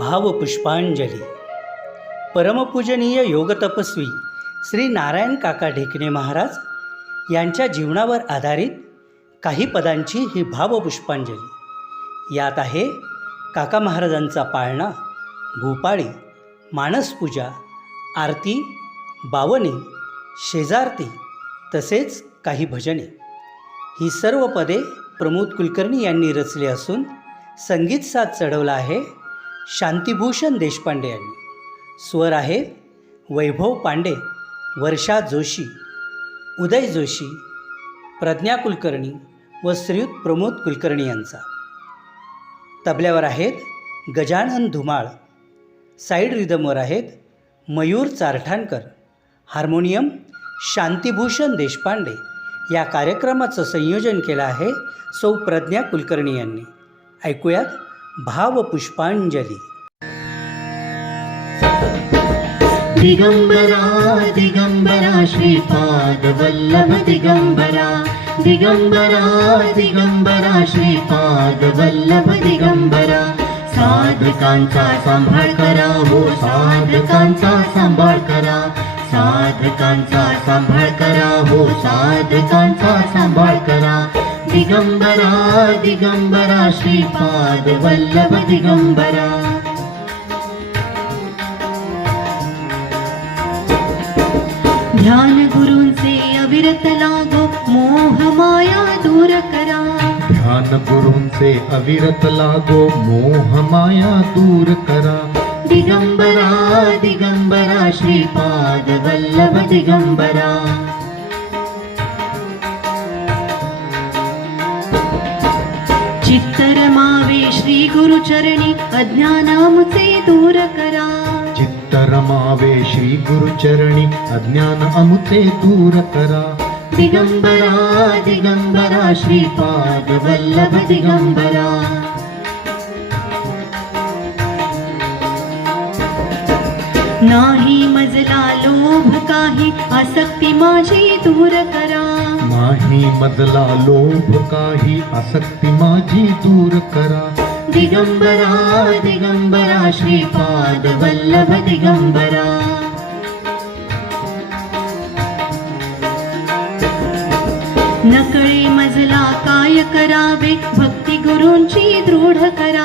भावपुष्पांजली. परमपूजनीय योगतपस्वी श्री नारायण काका ढेकणे महाराज यांच्या जीवनावर आधारित काही पदांची ही भावपुष्पांजली. यात आहे काका महाराजांचा पाळणा भूपाळी मानसपूजा आरती बावणी शेजारती तसेच काही भजने. ही सर्व पदे प्रमोद कुलकर्णी यांनी रचली असून संगीत साथ चढवला आहे शांतिभूषण देशपांडे यांनी. स्वर आहेत वैभव पांडे वर्षा जोशी उदय जोशी प्रज्ञा कुलकर्णी व श्रीयुत प्रमोद कुलकर्णी यांचा. तबल्यावर आहेत गजानन धुमाळ साईड रिदमवर आहेत मयूर चारठाणकर हार्मोनियम शांतिभूषण देशपांडे. या कार्यक्रमाचं संयोजन केलं आहे सौ प्रज्ञा कुलकर्णी यांनी. ऐकूयात भावपुष्पांजली। दिगंबरा दिगंबरा श्रीपादवल्लभ दिगंबरा। दिगंबरा दिगंबरा श्रीपाद वल्लभ दिगंबरा। साधकांचा सांभाळ करा हो साधकांचा सांभाळ करा। साधकांचा सांभाळ करा हो साधकांचा सांभाळ दिगंबरा दिगंबरा श्रीपाद वल्लभ दिगंबरा. ध्यान गुरूंचे अविरत लागो मोह माया दूर करा. ध्यान गुरूंचे अविरत लागो मोह माया दूर करा. दिगंबरा दिगंबरा श्रीपाद वल्लभ दिगंबरा. चित्तरमावे श्री गुरुचरणी अज्ञानामुचे दूर करा. चित्त रमावे श्री गुरुचरणी अज्ञान अमुचे दूर करा. दिगंबरा दिगंबरा श्रीपाद वल्लभ दिगंबरा. नाही मजला लोभ काही आसक्ती माझी दूर करा. नाही मजला लोभ काही आसक्ती माझी दूर करा. दिगंबरा दिगंबरा श्रीपाद वल्लभ दिगंबरा. नकळे मजला काय करावे? भक्ती गुरूंची दृढ करा.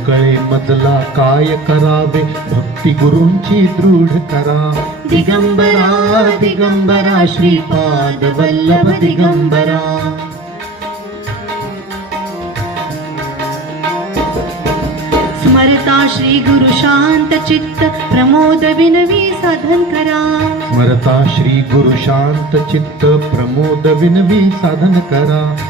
नकळे मजला काय करावे? भक्ती गुरूंची दृढ करा. दिगंबरा दिगंबरा श्रीपाद वल्लभ दिगंबरा. स्मरता श्री गुरु शांत चित्त प्रमोद विनवी साधन करा. स्मरता श्री गुरु शांत चित्त प्रमोद विनवी साधन करा